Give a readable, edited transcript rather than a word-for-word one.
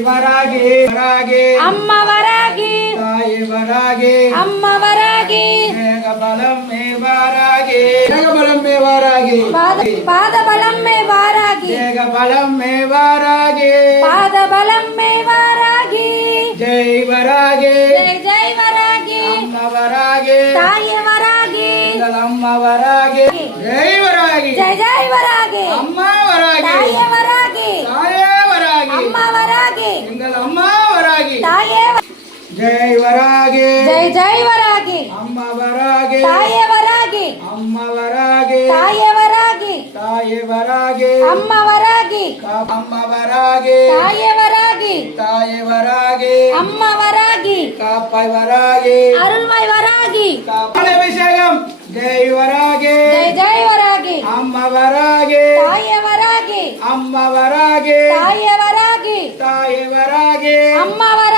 வராகி வராகி அம்மா வராகி தாயே வராகி அம்மா வராகி மேகபலம் மே வராகி மேகபலம் மே வராகி பாதபலம் மே வராகி மேகபலம் மே வராகி பாதபலம் மே வராகி ஜெய் வராகி ஜெய் ஜெய் வராகி அம்மா வராகி தாயே வராகி அம்மா வராகி ஜெய் வராகி ஜெய் ஜெய் வராகி அம்மா வராகி தாயே வராகி தாயே வராகி அம்மா வராகி எங்கள் அம்மா வராகி தாயே ஜெய் வராகி ஜெய் ஜெய் வராகி அம்மா வராகி தாயே வராகி அம்மா வராகி தாயே வராகி தாயே வராகி அம்மா வராகி அம்மா வராகி தாயே வராகி தாயே வராகி அம்மா வராகி காப்பாய் வராகி அருள்மாய் வராகி காப்பாய் அபிஷேகம் ஜெய் வராகி ஜெய் ஜெய் வராகி அம்மா வராகி தாயே வராகி அம்மா வராகி தாயே வராகி தாயே வராகி அம்மா வராகி